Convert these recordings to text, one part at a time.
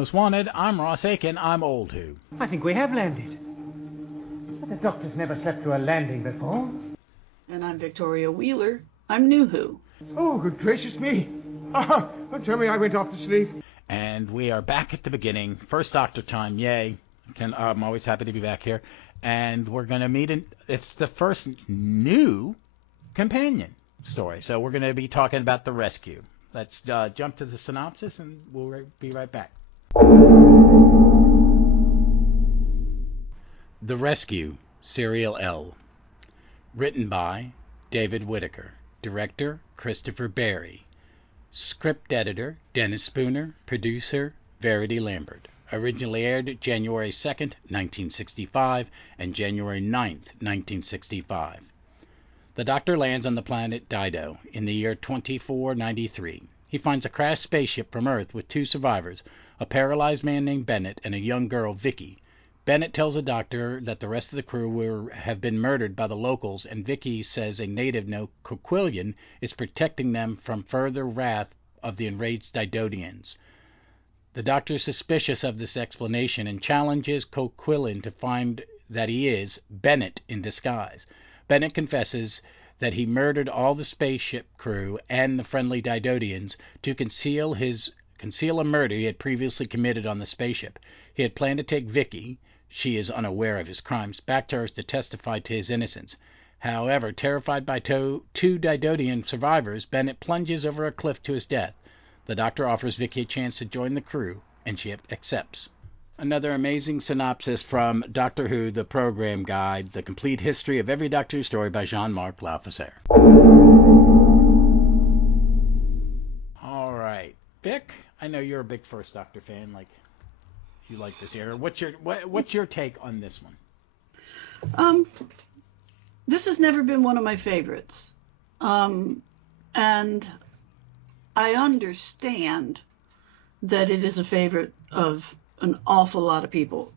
Most Wanted, I'm Ross Aiken, I'm Old Who. I think we have landed. But the doctor's never slept through a landing before. And I'm Victoria Wheeler, I'm New Who. Oh, good gracious me. Tell me I went off to sleep. And we are back at the beginning, first Doctor time, yay. I'm always happy to be back here. And we're going to meet, it's the first new companion story. So we're going to be talking about the rescue. Let's jump to the synopsis and we'll be right back. The Rescue, Serial L. Written by David Whitaker. Director, Christopher Barry. Script editor, Dennis Spooner. Producer, Verity Lambert. Originally aired January 2nd, 1965 and January 9th, 1965. The Doctor lands on the planet Dido in the year 2493. He finds a crashed spaceship from Earth with two survivors, a paralyzed man named Bennett and a young girl, Vicki. Bennett tells the Doctor that the rest of the crew have been murdered by the locals, and Vicki says a native named Coquillian is protecting them from further wrath of the enraged Didodians. The Doctor is suspicious of this explanation and challenges Coquillian to find that he is Bennett in disguise. Bennett confesses that he murdered all the spaceship crew and the friendly Didodians to conceal a murder he had previously committed on the spaceship. He had planned to take Vicki, she is unaware of his crimes, back to Earth to testify to his innocence. However, terrified by two Didodian survivors, Bennett plunges over a cliff to his death. The Doctor offers Vicki a chance to join the crew, and she accepts. Another amazing synopsis from Doctor Who, The Program Guide, The Complete History of Every Doctor Who Story by Jean-Marc Laufesseur. All right. Vic, I know you're a big First Doctor fan, like you like this era. What's your take on this one? This has never been one of my favorites. And I understand that it is a favorite of an awful lot of people.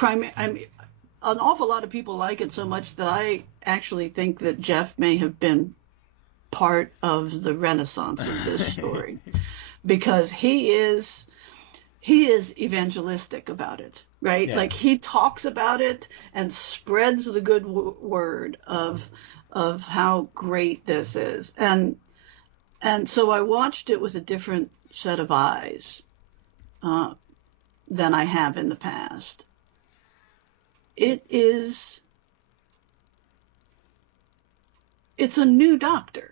An awful lot of people like it so much that I actually think that Jeff may have been part of the renaissance of this story because he is evangelistic about it, right? Yeah. Like he talks about it and spreads the good word of how great this is. And so I watched it with a different set of eyes than I have in the past. It's a new Doctor,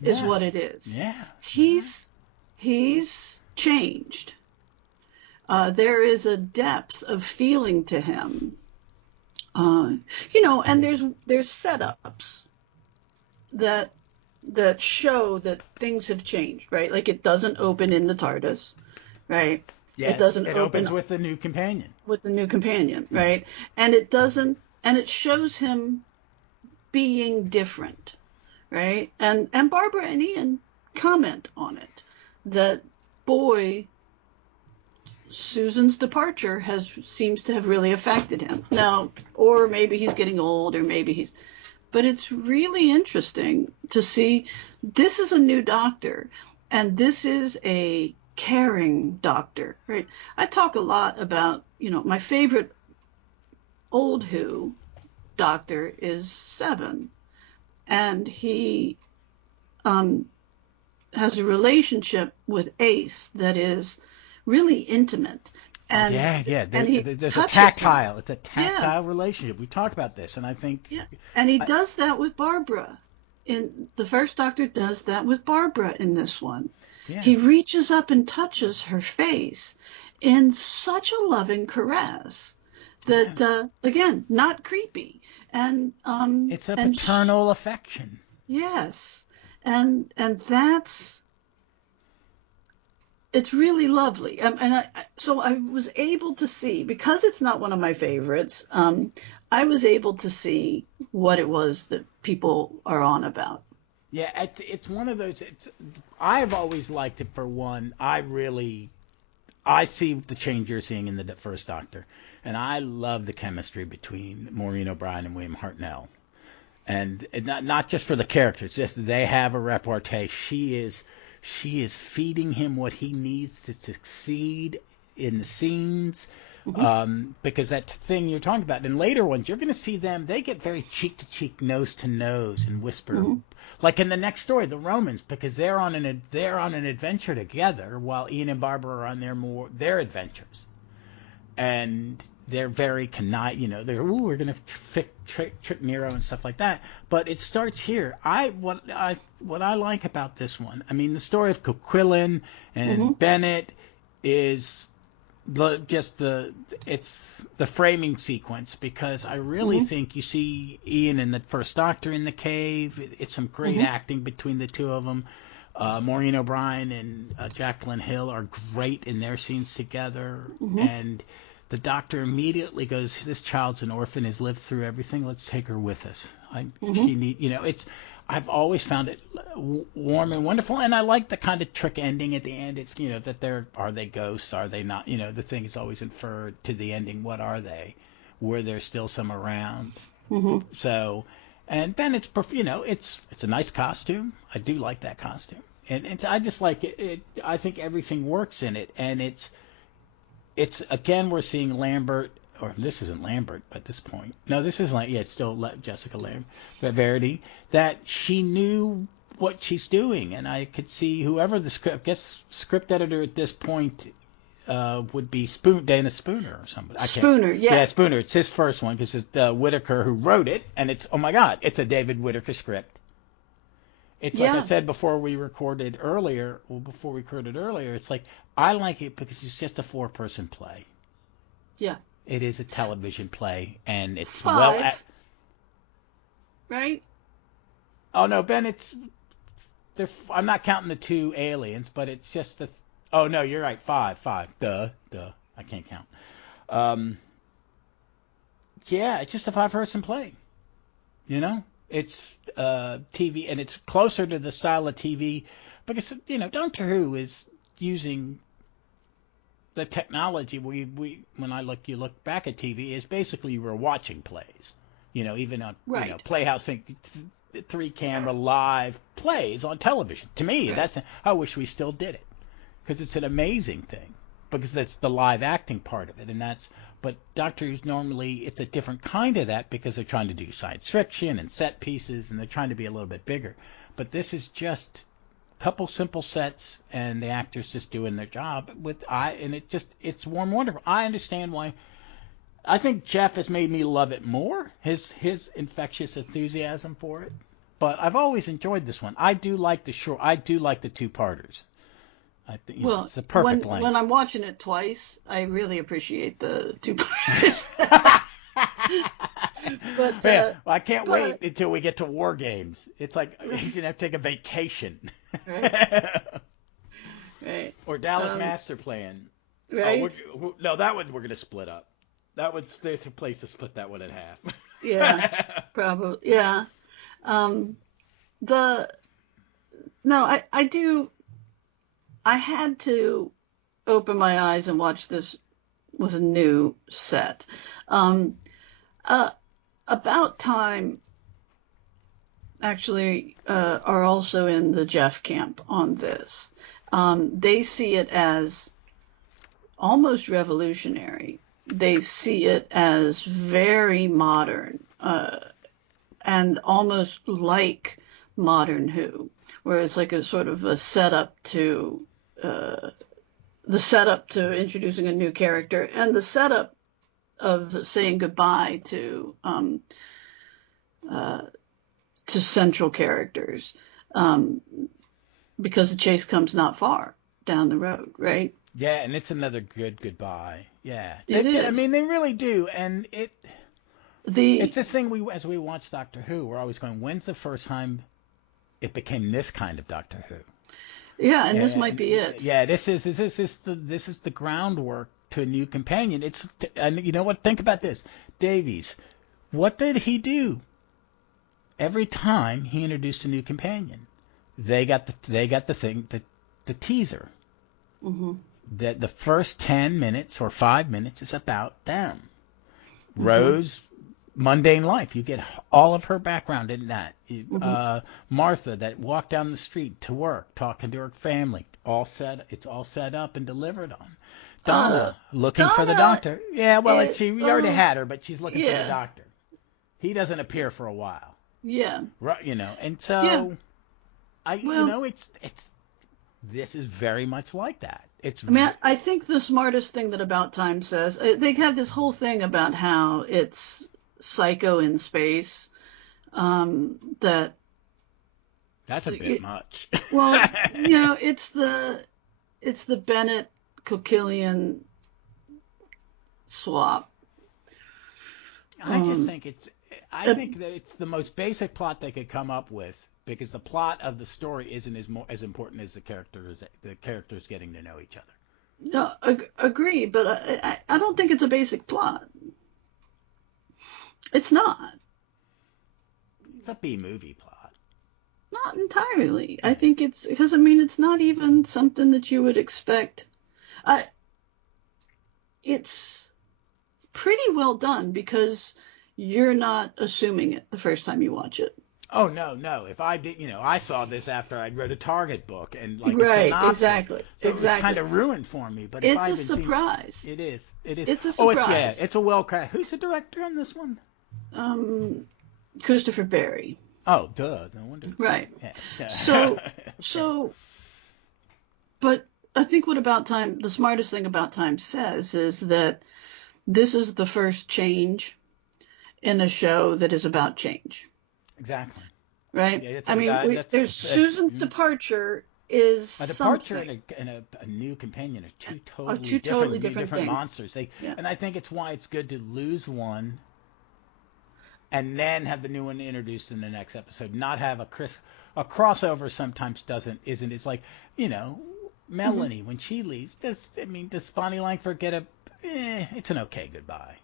is what it is. Yeah. He's changed. There is a depth of feeling to him, and there's setups that show that things have changed, right? Like it doesn't open in the TARDIS, right? Yes, it opens with the new companion. With the new companion, right? And it shows him being different, right? And Barbara and Ian comment on it, that boy, Susan's departure seems to have really affected him. Now, or maybe he's getting old, or maybe but it's really interesting to see this is a new Doctor, and this is a caring Doctor, right? I talk a lot about, my favorite Old Who Doctor is 7, and he has a relationship with Ace that is really intimate. And there's a tactile. It's a tactile relationship. We talk about this, and I think. Yeah, and he does that with Barbara. In the First Doctor does that with Barbara in this one. Yeah. He reaches up and touches her face in such a loving caress that, again, not creepy, and it's a paternal affection. Yes, and it's really lovely. So I was able to see, because it's not one of my favorites, I was able to see what it was that people are on about. Yeah, it's one of those. I've always liked it for one. I see the change you're seeing in the First Doctor, and I love the chemistry between Maureen O'Brien and William Hartnell. And not just for the characters, just they have a repartee. She is feeding him what he needs to succeed in the scenes. Because that thing you're talking about in later ones, you're going to see them, they get very cheek to cheek, nose to nose, and whisper, like in the next story, the Romans, because they're on an adventure together while Ian and Barbara are on their adventures, and they're very conniving, we're going to trick Nero and stuff like that. But it starts here. What I like about this one, I mean, the story of Coquelin and Bennett is it's the framing sequence, because I really think you see Ian and the First Doctor in the cave. It's some great acting between the two of them. Maureen O'Brien and Jacqueline Hill are great in their scenes together, and the Doctor immediately goes, "This child's an orphan, has lived through everything. Let's take her with us." I've always found it warm and wonderful, and I like the kind of trick ending at the end. It's, that are they ghosts? Are they not? The thing is always inferred to the ending. What are they? Were there still some around? So, and then it's a nice costume. I do like that costume, and I just like it. I think everything works in it, and it's again, we're seeing Lambert. Or this isn't Lambert at this point. No, this isn't. It's still Jessica Verity. That she knew what she's doing, and I could see whoever the script editor at this point would be Dana Spooner or somebody. Spooner, yeah. Yeah, Spooner. It's his first one, because it's Whitaker who wrote it, and it's, oh my God, it's a David Whitaker script. It's like I said before we recorded earlier. It's like, I like it because it's just a 4-person play. Yeah. It is a television play, and it's 5, right? Oh no, Ben, I'm not counting the 2 aliens, but it's just oh no, you're right, 5. Duh, I can't count. Yeah, it's just a 5-person play. It's TV, and it's closer to the style of TV, because Doctor Who is using the technology. You look back at TV, is basically you were watching plays, even on Playhouse, 3-camera live plays on television. To me, I wish we still did it, because it's an amazing thing, because that's the live acting part of it, but Doctor Who's normally, it's a different kind of that, because they're trying to do science fiction and set pieces, and they're trying to be a little bit bigger. But this is just couple simple sets, and the actors just doing their job it's warm, wonderful. I understand why. I think Jeff has made me love it more, his infectious enthusiasm for it. But I've always enjoyed this one. I do like the 2-parters. I think it's the perfect length. When I'm watching it twice, I really appreciate the 2-parters. But I can't wait until we get to War Games. It's like you're gonna have to take a vacation. Right. Or Dalek Master Plan. Right. No, that one we're gonna split up. There's a place to split that one in half. Yeah, probably. Yeah. I had to open my eyes and watch this with a new set. About Time actually are also in the Jeff camp on this. They see it as almost revolutionary. They see it as very modern and almost like Modern Who, where it's like a sort of a setup to introducing a new character, and the setup of saying goodbye to central characters, because the chase comes not far down the road, right? Yeah, and it's another good goodbye. Yeah, it is. I mean, they really do, and it's this thing as we watch Doctor Who, we're always going, when's the first time it became this kind of Doctor Who? Yeah, and this might be it. Yeah, this is the groundwork to a new companion. And you know what? Think about this, Davies. What did he do? Every time he introduced a new companion, they got the thing, the teaser. Mm-hmm. That the first 10 minutes or 5 minutes is about them. Mm-hmm. Rose mundane life. You get all of her background in that. Mm-hmm. Martha that walked down the street to work, talking to her family, it's all set up and delivered on. Donna looking for the Donna, doctor. Yeah, well, we already oh, had her, but she's looking for the yeah, doctor. He doesn't appear for a while, yeah, right? And yeah. so Well, it's this is very much like that. It's I mean, I think the smartest thing that About Time says, they have this whole thing about how it's Psycho in space. That That's a bit much. well, it's the Bennett Coquillion swap. I just think I think that it's the most basic plot they could come up with, because the plot of the story isn't as important as the characters getting to know each other. No, agree, but I don't think it's a basic plot. It's not. It's a B-movie plot. Not entirely. I think it's because it's not even something that you would expect. It's pretty well done because you're not assuming it the first time you watch it. Oh no! If I did, I saw this after I'd read a Target book and like a Right, synopsis, exactly, so it exactly. was kind of ruined for me. But if It's I a haven't seen surprise. it is. It's a Oh, surprise. it's a well-crafted. Who's the director on this one? Christopher Barry. Oh, duh! No wonder. Right. Yeah. So, but I think the smartest thing About Time says is that this is the first change in a show that is about change. Exactly. Right? Yeah, there's Susan's departure is a departure something. and a new companion are Two totally different things. monsters. And I think it's why it's good to lose one and then have the new one introduced in the next episode. Not have a crossover sometimes isn't. It's like, Melanie when she leaves. Does Bonnie Langford get it's an okay goodbye.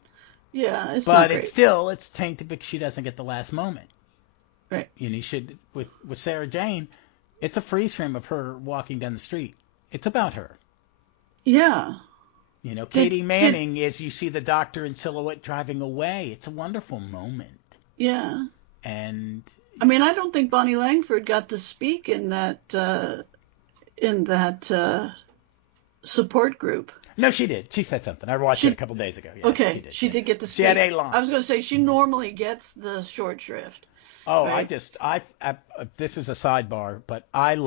Yeah, it's but not great. it's tainted because she doesn't get the last moment. Right. You should with Sarah Jane, it's a freeze frame of her walking down the street. It's about her. Yeah. Katie Manning is you see the doctor in silhouette driving away. It's a wonderful moment. Yeah. And I don't think Bonnie Langford got to speak in that support group. No, she did. She said something. I watched it a couple days ago. Yeah, okay, she did get to speak. She had a line. I was going to say she normally gets the short shrift. Oh, right? This is a sidebar, but I do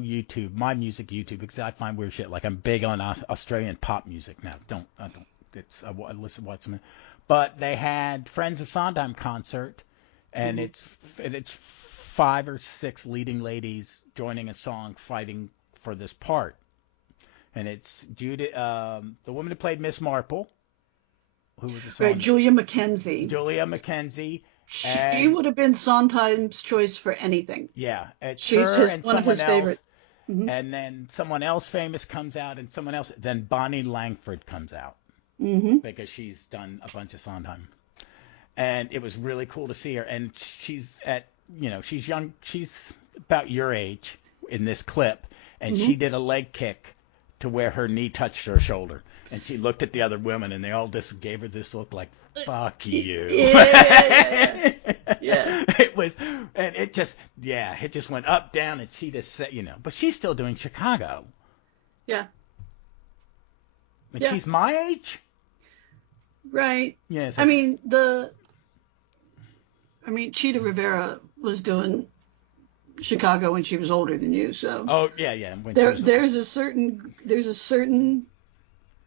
YouTube, my music YouTube, because I find weird shit. Like I'm big on Australian pop music now. I listen, watch some. But they had Friends of Sondheim concert, and it's 5 or 6 leading ladies joining a song fighting for this part. And it's Judy, the woman who played Miss Marple, who was a song. Right, Julia McKenzie. She would have been Sondheim's choice for anything. Yeah, she's one of his favorites. Mm-hmm. And then someone else famous comes out, and someone else. Then Bonnie Langford comes out because she's done a bunch of Sondheim, and it was really cool to see her. And she's she's young. She's about your age in this clip, and she did a leg kick to where her knee touched her shoulder, and she looked at the other women, and they all just gave her this look like "fuck you." Yeah. It was, and it just went up, down, and she just said, but she's still doing Chicago. Yeah. And she's my age. Right. Yes. Chita Rivera was doing Chicago when she was older than you, so. Oh yeah. There's a certain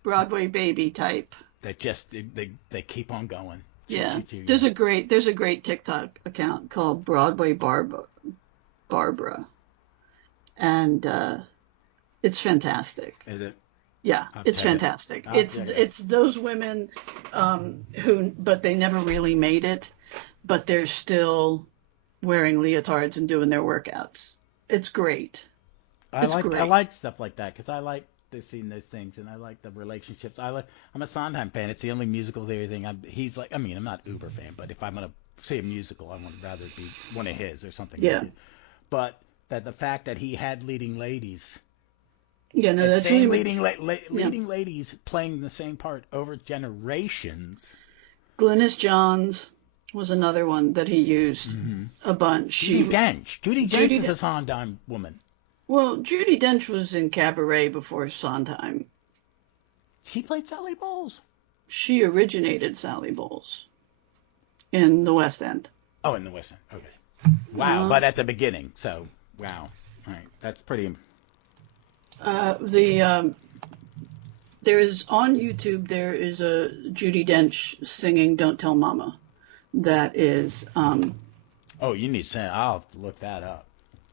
Broadway baby type that just they keep on going. Yeah. There's a great TikTok account called Broadway Barbara, and it's fantastic. Is it? Yeah, it's fantastic. It's those women but they never really made it, but they're still wearing leotards and doing their workouts. It's great. I like stuff like that because I like seeing those things, and I like the relationships. I'm a Sondheim fan. It's the only musical thing. He's like, I'm not uber fan, but if I'm gonna see a musical, I would rather it be one of his or something. Yeah. Like it. But the fact that he had leading ladies. Yeah, no, that's same really leading ladies playing the same part over generations. Glynis Johns was another one that he used a bunch. Judi Dench. Judi Dench is a Sondheim woman. Well, Judi Dench was in Cabaret before Sondheim. She played Sally Bowles. She originated Sally Bowles in the West End. Oh, in the West End. Okay. Wow, but at the beginning. So, wow. All right, that's pretty. There is on YouTube. There is a Judi Dench singing "Don't Tell Mama." That is. Oh, you need to send. I'll have to look that up.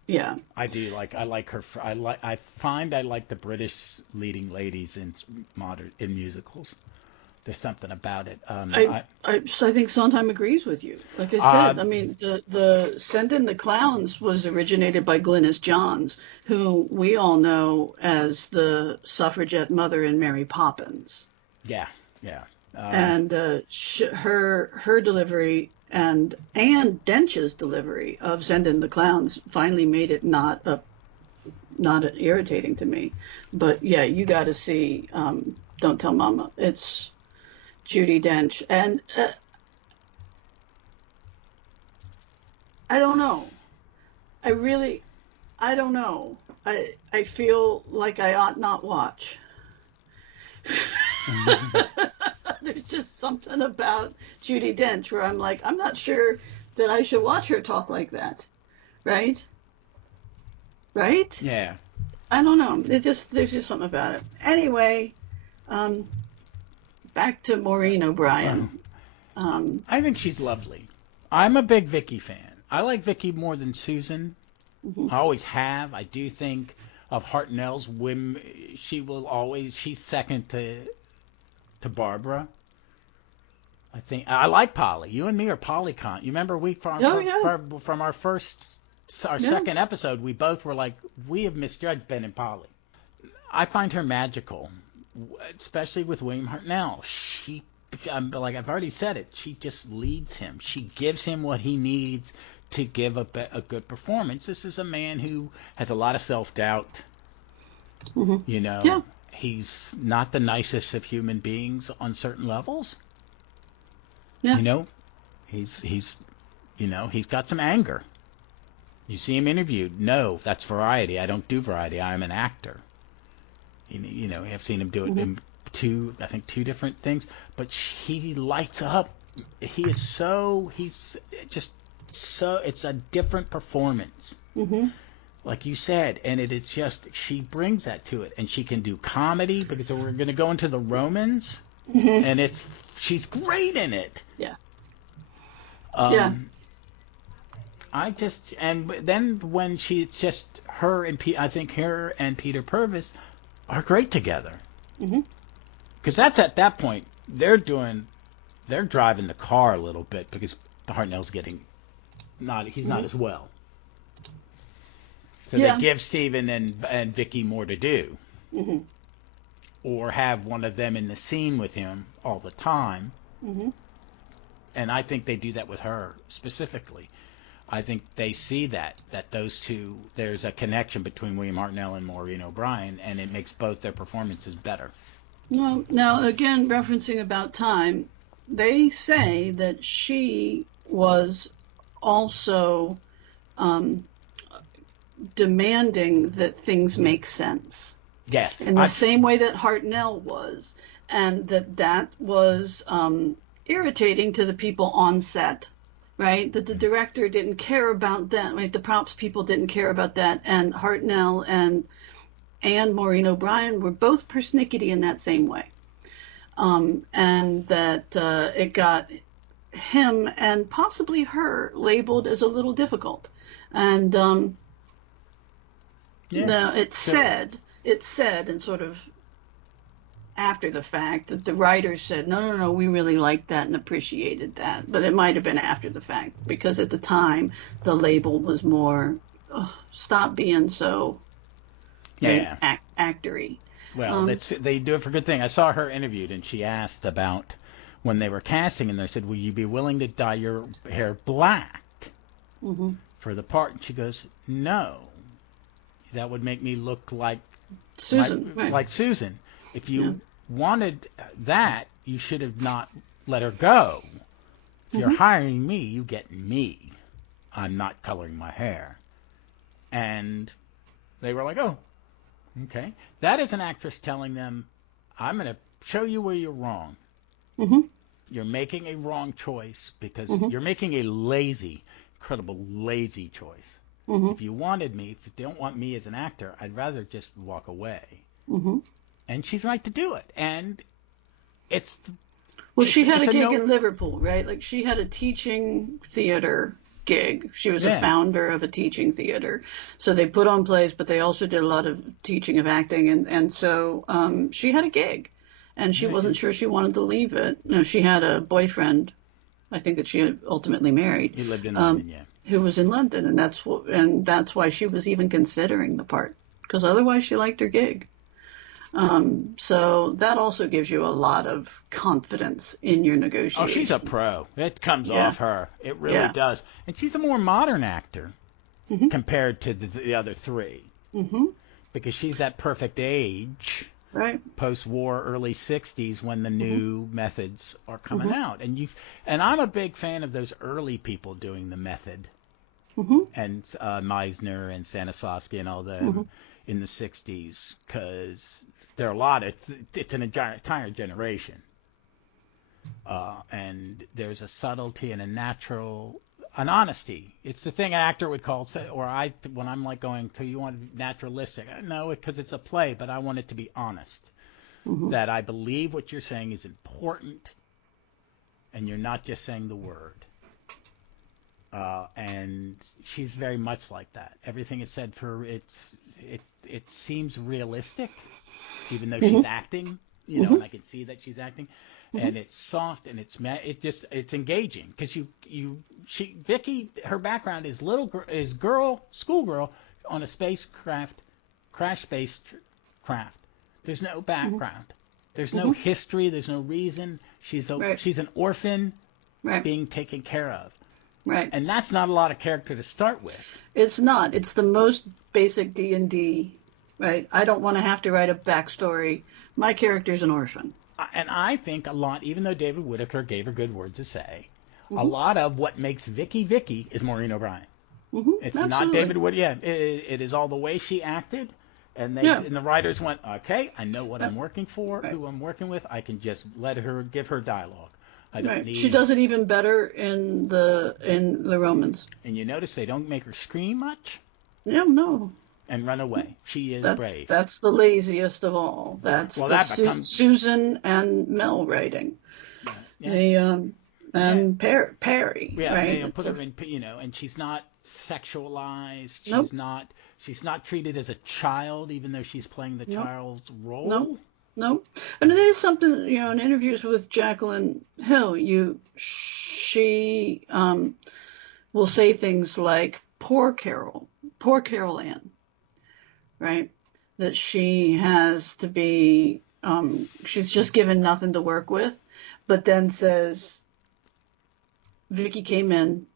Yeah. I do like. I like her. I find I like the British leading ladies in musicals. There's something about it. I think Sondheim agrees with you. Like I said, I mean, the Send in the Clowns was originated by Glynis Johns, who we all know as the suffragette mother in Mary Poppins. Yeah. And her delivery and Dench's delivery of Send in the Clowns finally made it not irritating to me. But yeah, you got to see Don't Tell Mama. It's Judi Dench, and I don't know. I don't know. I feel like I ought not watch. There's just something about Judi Dench where I'm like, I'm not sure that I should watch her talk like that, right? Right? Yeah. I don't know. There's just something about it. Anyway, back to Maureen O'Brien. I think she's lovely. I'm a big Vicki fan. I like Vicki more than Susan. I always have. I do think of Hartnell's whim. She's second to Barbara. I think I like Polly. You and me are Polycon. You remember from our second episode, we both were like, we have misjudged Ben and Polly. I find her magical, especially with William Hartnell. Like I've already said it, she just leads him. She gives him what he needs to give a good performance. This is a man who has a lot of self-doubt. You know, he's not the nicest of human beings on certain levels. Yeah. You know, he's got some anger. You see him interviewed. No, that's Variety. I don't do Variety. I'm an actor. You know, I've seen him do it in two different things. But he lights up. He's just so. It's a different performance. Like you said, and it is just she brings that to it, and she can do comedy because we're going to go into the Romans, and she's great in it. Yeah. And then when she's just her and I think her and Peter Purvis are great together. Because that's at that point they're driving the car a little bit because Hartnell's he's not as well. So they give Stephen and Vicki more to do. Or have one of them in the scene with him all the time. And I think they do that with her specifically. I think they see that those two, there's a connection between William Hartnell and Maureen O'Brien, and it makes both their performances better. Well, now, again, referencing About Time, they say that she was also demanding that things make sense. Yes. In the same way that Hartnell was, and that was irritating to the people on set. Right, that the director didn't care about that. Right, the props people didn't care about that, and Hartnell and Maureen O'Brien were both persnickety in that same way, and that it got him and possibly her labeled as a little difficult. And now it's said, and sort of after the fact, that the writers said, no, we really liked that and appreciated that. But it might have been after the fact, because at the time, the label was more, stop being so actory. Well, they do it for good thing. I saw her interviewed, and she asked about when they were casting, and they said, will you be willing to dye your hair black for the part? And she goes, no. That would make me look like Susan. Like Susan. If you wanted that, you should have not let her go. If you're Mhm. hiring me, you get me. I'm not coloring my hair. And they were like, oh, okay. That is an actress telling them, I'm going to show you where you're wrong. Mhm. You're making a wrong choice because Mhm. you're making a lazy, incredible lazy choice. Mhm. If you wanted me, if you don't want me as an actor, I'd rather just walk away. Mhm. And she's right to do it. And it's Well, she had it's a a gig no. in Liverpool, right? Like she had a teaching theater gig. She was a Yeah. founder of a teaching theater. So they put on plays, but they also did a lot of teaching of acting. And so she had a gig and she Right. wasn't sure she wanted to leave it. No, she had a boyfriend, I think that she had ultimately married, He lived in London, yeah. who was in London. And that's why she was even considering the part, because otherwise she liked her gig. So that also gives you a lot of confidence in your Oh, negotiation. she's a pro. It comes Yeah. off her. It really Yeah. does. And she's a more modern actor Mhm. compared to the other three Mhm. because she's that perfect age, Right. post-war, early 60s, when the new methods are coming Mhm. out. And I'm a big fan of those early people doing the method, Mhm. and Meisner and Stanislavski and all them in the 60s, because there are a lot. It's an entire generation. And there's a subtlety and an honesty. It's the thing an actor would call, when I'm like going, so you want naturalistic? No, because it's a play, but I want it to be honest. Mhm. That I believe what you're saying is important, and you're not just saying the word. And she's very much like that. Everything is said for her. It seems realistic, even though she's acting, and I can see that she's acting, and it's soft and it's engaging because Vicki, her background is schoolgirl on a spacecraft, crash-based craft. There's no background. There's no history. There's no reason. She's Right. an orphan Right. being taken care of, Right. and that's not a lot of character to start with. It's not. It's the most basic D&D, right? I don't want to have to write a backstory. My character's an orphan. And I think a lot, even though David Whittaker gave her good words to say, a Mhm. lot of what makes Vicki Vicki is Maureen O'Brien. Mhm. It's Absolutely. not David Whittaker. Yeah, it is all the way she acted, and Yeah. and the writers went, okay, I know what I'm working for, Right. who I'm working with. I can just give her dialogue. I don't Right. need. She does it even better in the Romans. And you notice they don't make her scream much Yeah. No. and run away. She is That's brave. that's the laziest of all. That's Well, the that becomes Susan and Mel writing. yeah. The and Perry, Yeah, right? put her in, and she's not sexualized. Nope. She's not treated as a child, even though she's playing the Nope. child's role. No. And it is something, in interviews with Jacqueline Hill, she will say things like, poor Carol Ann, right? That she has to be, she's just given nothing to work with, but then says, Vicki came in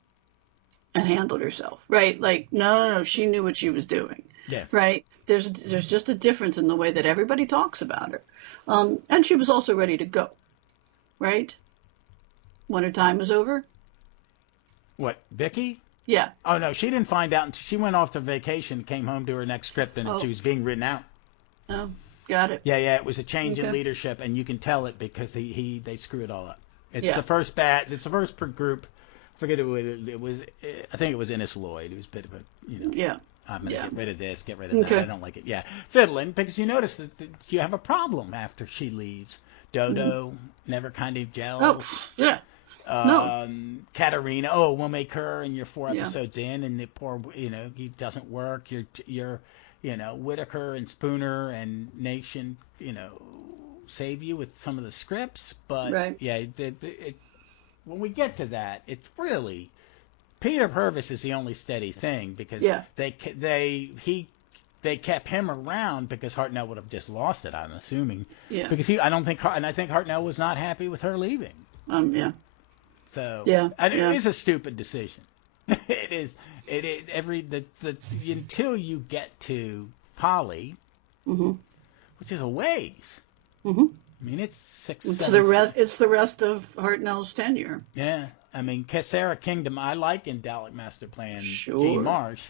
and handled herself, right? Like, no, she knew what she was doing, Yeah. right? There's just a difference in the way that everybody talks about her. And she was also ready to go, right? When her time was over. What, Vicki? Yeah. Oh, no, she didn't find out until she went off to vacation, came home to her next script, and she was being written out. Oh, got it. Yeah, it was a change in Okay. leadership, and you can tell it because they screw it all up. It's Yeah. the first group. I forget it was. I think it was Innes Lloyd. It was a bit of a, Yeah. I'm going to Yeah. get rid of this, get rid of Okay. that. I don't like it. Yeah. Fiddling, because you notice that you have a problem after she leaves. Dodo never kind of gels. Oh, yeah. No. Katerina, we'll make her, and you're 4 episodes in, and the poor, he doesn't work. You're Whittaker and Spooner and Nation, save you with some of the scripts. But, Right. yeah, when we get to that, it's really... Peter Purvis is the only steady thing because they kept him around because Hartnell would have just lost it. I'm assuming. Yeah. Because I think Hartnell was not happy with her leaving. Yeah. So Yeah. and it Yeah. is a stupid decision. It is. Until you get to Polly, Mhm. which is a ways. Mhm. I mean, it's six. It's seven, the rest. It's the rest of Hartnell's tenure. Yeah, I mean, Sarah Kingdom, I like in Dalek Master Plan, Sure. Gene Marsh.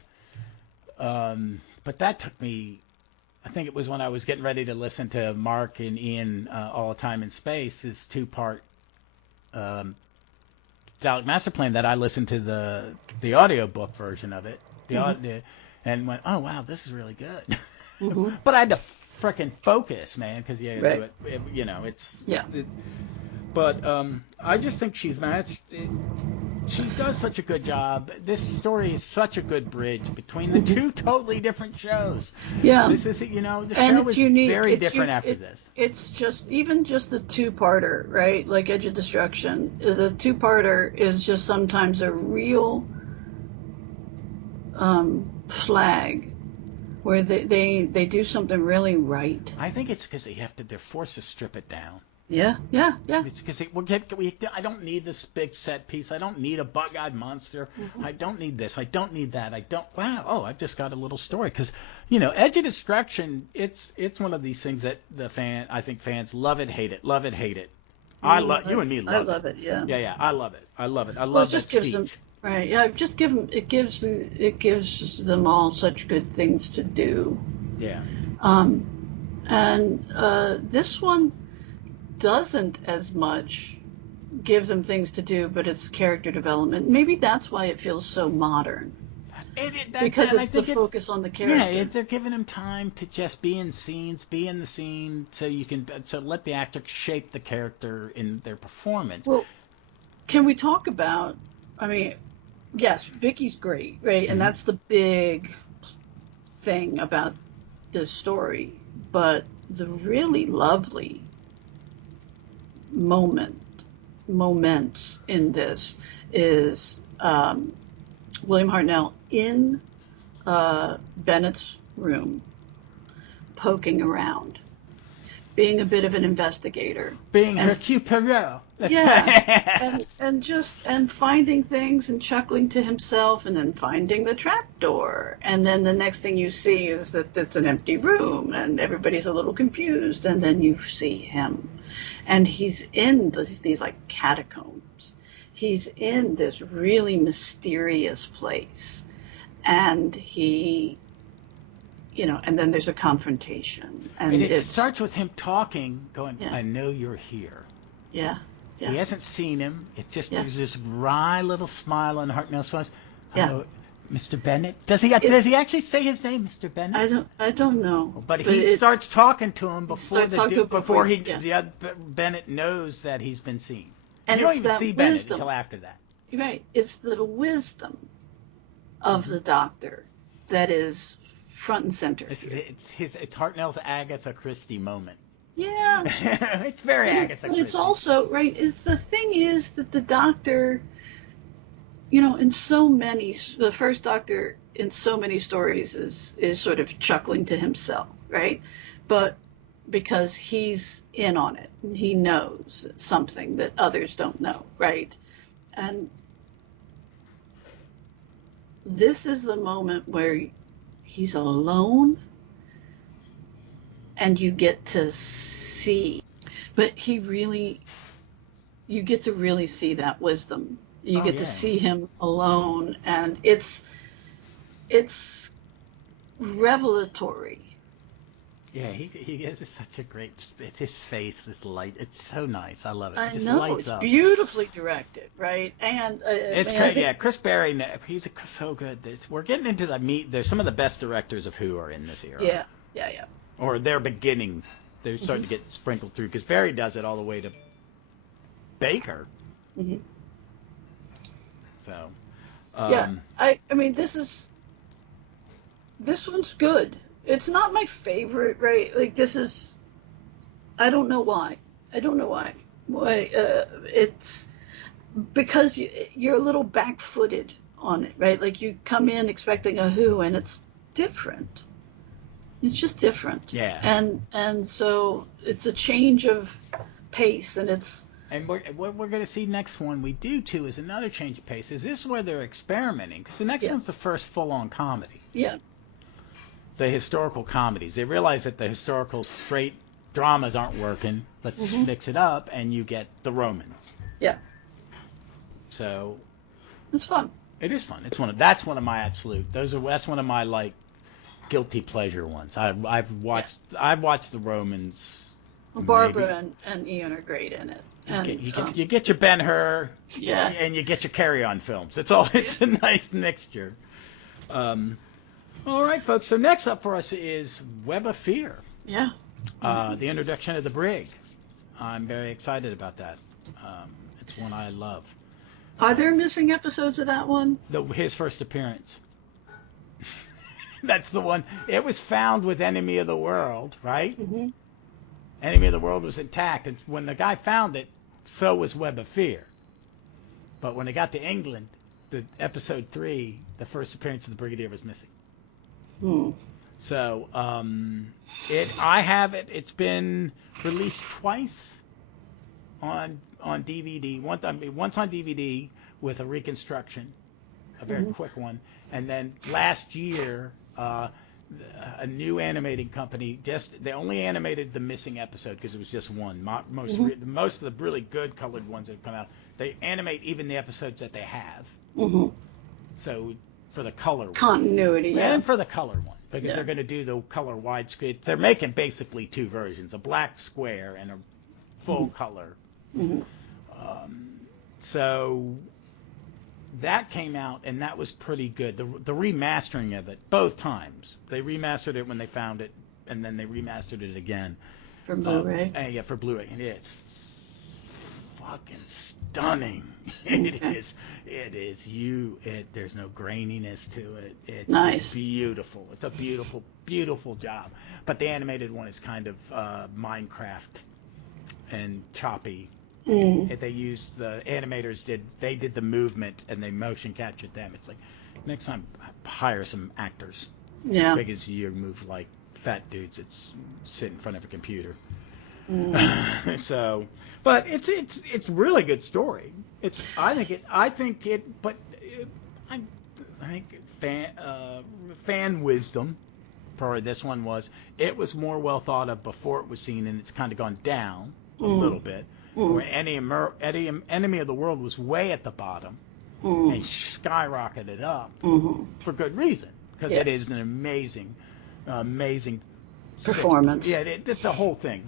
But that took me, I think it was when I was getting ready to listen to Mark and Ian, All Time in Space, his 2-part Dalek Master Plan, that I listened to the audiobook version of it, and went, oh wow, this is really good. But I had to frickin' focus, man, because you do it, it's but I just think she's matched. She does such a good job. This story is such a good bridge between the two totally different shows. Yeah. This is, the And show is unique. very different after this. It's just the 2-parter, right? Like Edge of Destruction. The 2-parter is just sometimes a real flag where they do something really right. I think it's because they're forced to strip it down. Yeah. It's because I don't need this big set piece. I don't need a bug-eyed monster. I don't need this. I don't need that. I've just got a little story. Because, Edge of Destruction, it's one of these things that I think fans love it, hate it, love it, hate it. You and me love it. I love it, yeah. Yeah, I love it. I love that speech. Right, yeah, it gives them all such good things to do. Yeah. And this one doesn't as much give them things to do, but it's character development. Maybe that's why it feels so modern. Because it's the focus on the character. Yeah, they're giving him time to just be in the scene, so let the actor shape the character in their performance. Well, can we talk about? I mean, yes, Vicky's great, right? And that's the big thing about this story. But the really lovely moments in this is William Hartnell in Bennett's room, poking around, being a bit of an investigator, being Hercule Poirot. and finding things and chuckling to himself, and then finding the trapdoor, and then the next thing you see is that it's an empty room, and everybody's a little confused, and then you see him. And he's in these like catacombs. He's in this really mysterious place. And he, and then there's a confrontation. And it starts with him talking, going, I know you're here. Yeah. He hasn't seen him. It just, there's this wry little smile on Hartnell's face. Yeah. Mr. Bennett? Does he actually say his name, Mr. Bennett? I don't know. But he starts talking to him before Bennett knows that he's been seen. And you don't even see Bennett until after that. Right. It's the wisdom of the Doctor that is front and center. It's Hartnell's Agatha Christie moment. Yeah. It's very Agatha Christie. But it's also, right, the thing is that the Doctor, in so many, the first Doctor in so many stories is sort of chuckling to himself, right? But because he's in on it, he knows something that others don't know, right? And this is the moment where he's alone and you get to see, but you get to really see that wisdom. You get to see him alone, and it's revelatory. Yeah, he has such a great, his face, this light, it's so nice. I love it. I It just know, lights it's up. beautifully directed, right? And It's great. Yeah, Chris Berry, he's so good. We're getting into the meat. There's some of the best directors of Who are in this era. Yeah. Or they're beginning. They're starting to get sprinkled through, because Berry does it all the way to Baker. Mm-hmm. So. I mean, this one's good. It's not my favorite, right? Like, this is, I don't know why. It's because you're a little back-footed on it, right? Like, you come in expecting a Who, and it's different. It's just different. Yeah. And so it's a change of pace, and it's. And what we're going to see next one we do, too, is another change of pace. Is this where they're experimenting? Because the next one's the first full-on comedy. Yeah. The historical comedies. They realize that the historical straight dramas aren't working. Let's mix it up, and you get the Romans. Yeah. So It's fun. it is fun. That's one of my absolute. That's one of my like guilty pleasure ones. I've watched the Romans. Barbara and Ian are great in it. And You get your Ben-Hur, Yeah. and you get your Carry-On films. It's a nice mixture. All right, folks. So next up for us is Web of Fear. Yeah. The introduction of the brig. I'm very excited about that. It's one I love. Are there missing episodes of that one? His first appearance. That's the one. It was found with Enemy of the World, right? Mm-hmm. Enemy of the World was intact, and when the guy found it, so was Web of Fear. But when it got to England, the episode 3, the first appearance of the Brigadier was missing. Hmm. So I have it. It's been released twice on DVD. Once on DVD with a reconstruction, a very quick one, and then last year a new animating company they only animated the missing episode because it was just one. Most of the really good colored ones that have come out, they animate even the episodes that they have. Mm-hmm. So for the color Continuity, one, yeah. and for the color one, because they're going to do the color widescreen. They're making basically two versions: a black square and a full color. Mm-hmm. So that came out, and that was pretty good. The remastering of it, both times. They remastered it when they found it, and then they remastered it again. For Blu-ray? Yeah, for Blu-ray. And it's fucking stunning. Okay. It is. There's no graininess to it. It's Nice. beautiful. It's a beautiful, beautiful job. But the animated one is kind of Minecraft and choppy. They used the animators did the movement and they motion captured them. It's like next time hire some actors. Yeah. Because you move like fat dudes that sit in front of a computer. So, but it's really good story. I think fan wisdom for this one was it was more well thought of before it was seen, and it's kind of gone down a little bit. Where Enemy of the World was way at the bottom and skyrocketed up for good reason, because it is an amazing performance. It's the whole thing.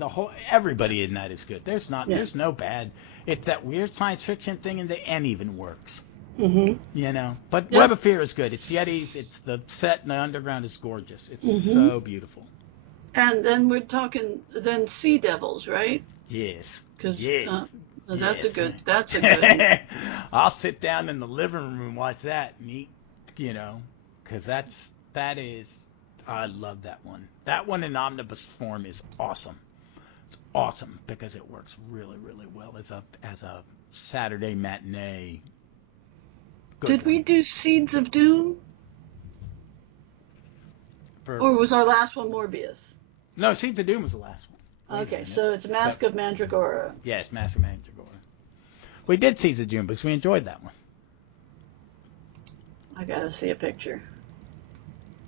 Everybody in that is good. There's no bad. It's that weird science fiction thing, and the end even works. But Web of Fear is good. It's Yetis. It's the set in the underground is gorgeous. It's so beautiful. And then we're talking Sea Devils, right? Yes. Yes. That's a good. I'll sit down in the living room, watch that, and eat, because that is. I love that one. That one in omnibus form is awesome. It's awesome because it works really, really well as a Saturday matinee. Did we do Seeds of Doom? Or was our last one Morbius? No, Seeds of Doom was the last one. Okay, so it's Mask of Mandragora. Yes, Mask of Mandragora. We did Seeds of Doom because we enjoyed that one. I gotta see a picture.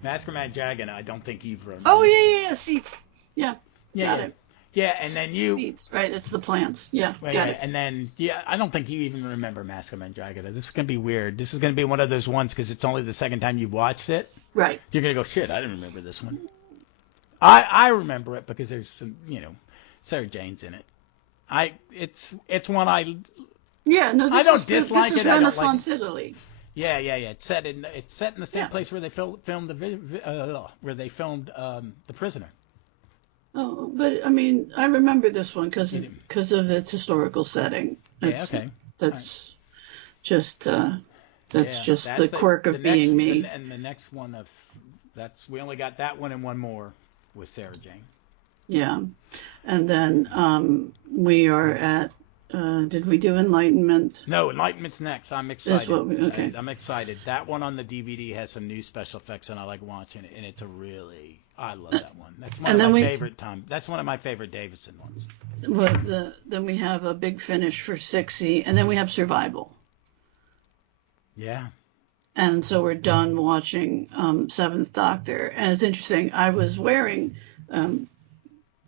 Mask of Mandragora, I don't think you've run. Oh, yeah, Seeds. Yeah, got it. Yeah, and then you... Seeds, right, it's the plants. Yeah, got it. And then, I don't think you even remember Mask of Mandragora. This is going to be weird. This is going to be one of those ones because it's only the second time you've watched it. Right. You're going to go, shit, I didn't remember this one. I remember it because there's some, Sarah Jane's in it. It's one I... Yeah, no, I don't dislike this is it. Renaissance Italy. Yeah. It's set in the same place where they filmed The Prisoner. Oh, but I mean, I remember this one because of its historical setting. That's just the quirk of being me. And the next one we only got that one and one more with Sarah Jane. Yeah, and then we are at. Did we do Enlightenment? No, Enlightenment's next. I'm excited. Okay. I'm excited. That one on the DVD has some new special effects, and I like watching it. And I love that one. That's one of my favorite time. That's one of my favorite Davidson ones. Well, then we have a big finish for 6E, and then we have Survival. Yeah. And so we're done watching Seventh Doctor, and it's interesting. I was wearing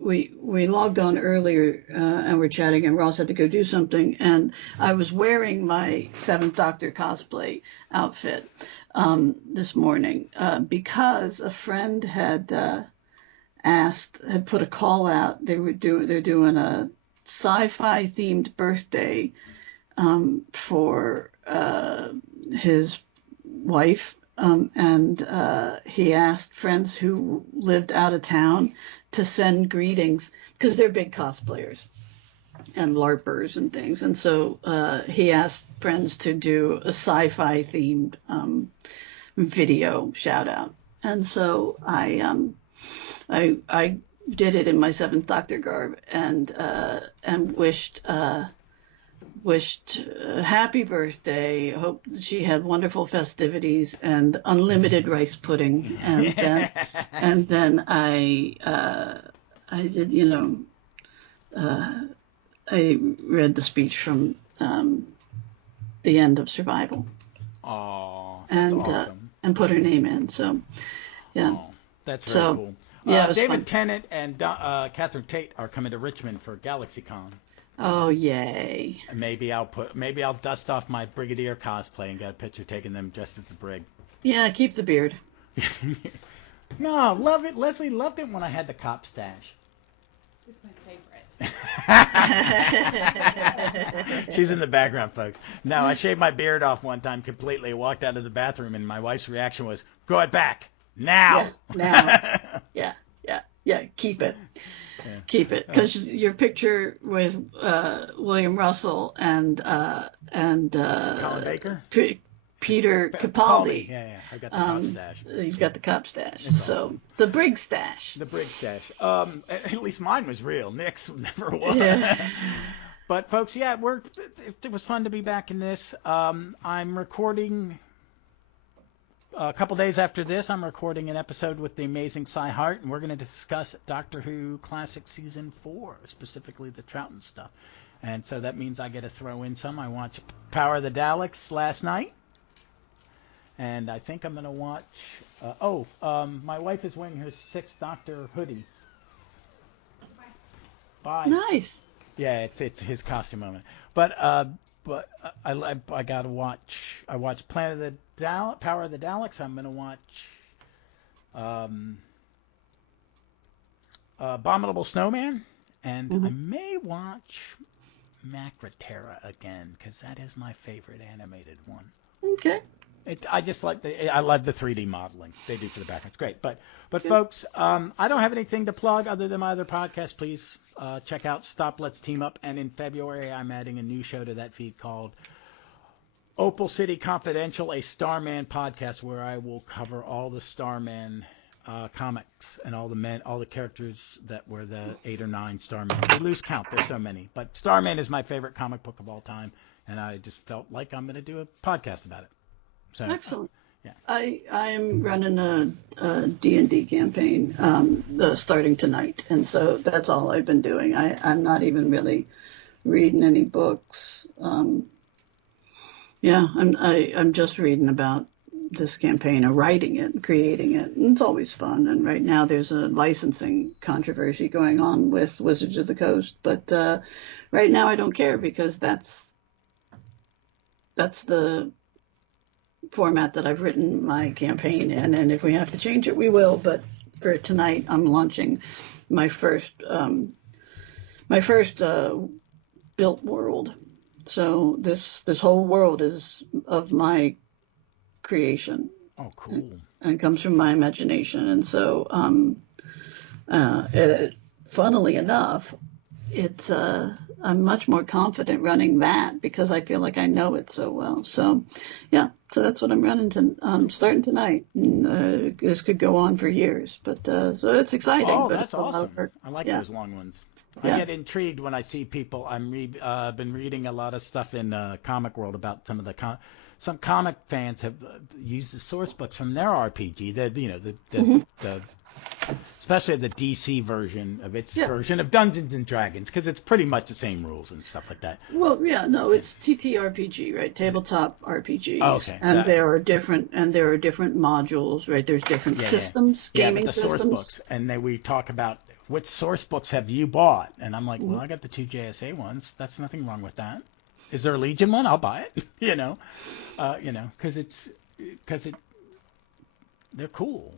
we logged on earlier and we're chatting, and Ross had to go do something, and I was wearing my Seventh Doctor cosplay outfit this morning because a friend had put a call out. They're doing a sci-fi themed birthday for his wife, and he asked friends who lived out of town to send greetings because they're big cosplayers and LARPers and things. And so he asked friends to do a sci-fi themed video shout out. And so I did it in my Seventh Doctor garb and wished happy birthday. Hope that she had wonderful festivities and unlimited rice pudding. And then I did, I read the speech from the end of Survival. Oh, that's awesome. And put her name in. So, yeah. Oh, that's very cool. Yeah, David fun. Tennant and Catherine Tate are coming to Richmond for GalaxyCon. Oh, yay. Maybe I'll dust off my Brigadier cosplay and get a picture taking them just as the Brig. Yeah, keep the beard. No, love it. Leslie loved it when I had the cop stash. It's my favorite. She's in the background, folks. No, I shaved my beard off one time completely, walked out of the bathroom, and my wife's reaction was, grow it back. Now. Yeah, now. Yeah, keep it. Yeah. Keep it, because your picture with William Russell and Colin Baker? Peter Capaldi. Yeah, I got the cop stash. You've got the cop stash. So the Brig stash. The Brig stash. At least mine was real. Nick's never was. Yeah. But folks, yeah, it was fun to be back in this. I'm recording. A couple days after this, I'm recording an episode with the amazing Cy Hart, and we're going to discuss Doctor Who Classic Season 4, specifically the Troughton stuff. And so that means I get to throw in some. I watched Power of the Daleks last night, and I think I'm going to watch... my wife is wearing her Sixth Doctor hoodie. Bye. Nice. Yeah, it's his costume moment. But I gotta watch. I watched Power of the Daleks. I'm gonna watch Abominable Snowman, and I may watch Macroterra again because that is my favorite animated one. Okay. I just like I love the 3D modeling they do for the background. It's great. But folks, I don't have anything to plug other than my other podcast. Please check out Stop Let's Team Up. And in February, I'm adding a new show to that feed called Opal City Confidential, a Starman podcast, where I will cover all the Starman comics and all the characters that were the 8 or 9 Starman. I lose count. There's so many. But Starman is my favorite comic book of all time, and I just felt like I'm going to do a podcast about it. So, excellent. Yeah. I am running a D&D campaign starting tonight, and so that's all I've been doing. I'm not even really reading any books. I'm just reading about this campaign and writing it and creating it. And it's always fun. And right now there's a licensing controversy going on with Wizards of the Coast, but right now I don't care because that's the format that I've written my campaign in, and if we have to change it, we will. But for tonight, I'm launching my first built world. So this whole world is of my creation. Oh, cool! And comes from my imagination. And so, funnily enough, it's I'm much more confident running that because I feel like I know it so well. So, yeah. So that's what I'm running starting tonight. And, this could go on for years, but so it's exciting. Oh, but that's it's a lot of awesome! work. I like those long ones. Yeah. I get intrigued when I see people. I've been reading a lot of stuff in Comic World about some of the some comic fans have used the source books from their RPG. Especially the DC version of its version of Dungeons and Dragons, because it's pretty much the same rules and stuff like that. Well, yeah, no, it's TTRPG, right? Tabletop RPGs. Oh, okay. And there are different modules, right? There's different systems, gaming but the systems. source books, and then we talk about which source books have you bought? And I'm like, well, I got the 2 JSA ones. That's nothing wrong with that. Is there a Legion one? I'll buy it. Because they're cool.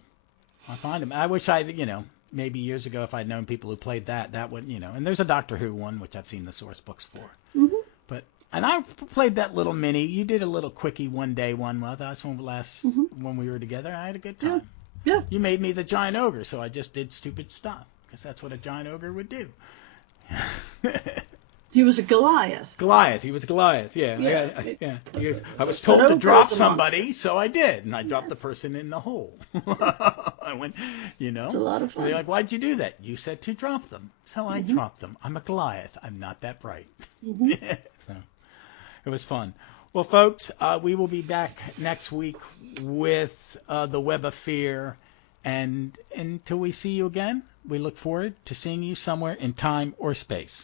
I find them. I wish maybe years ago if I'd known people who played that would, and there's a Doctor Who one, which I've seen the source books for. And I played that little mini. You did a little quickie one day one. Well, that's when we were together. I had a good time. Yeah. You made me the giant ogre, so I just did stupid stuff because that's what a giant ogre would do. He was a Goliath. He was Goliath. Yeah. I was But told to ogre drop is a monster. somebody, so I did, and I dropped the person in the hole. I went, It's a lot of fun. They're like, why'd you do that? You said to drop them, so I dropped them. I'm a Goliath. I'm not that bright. So it was fun. Well, folks, we will be back next week with the Web of Fear, and until we see you again, we look forward to seeing you somewhere in time or space.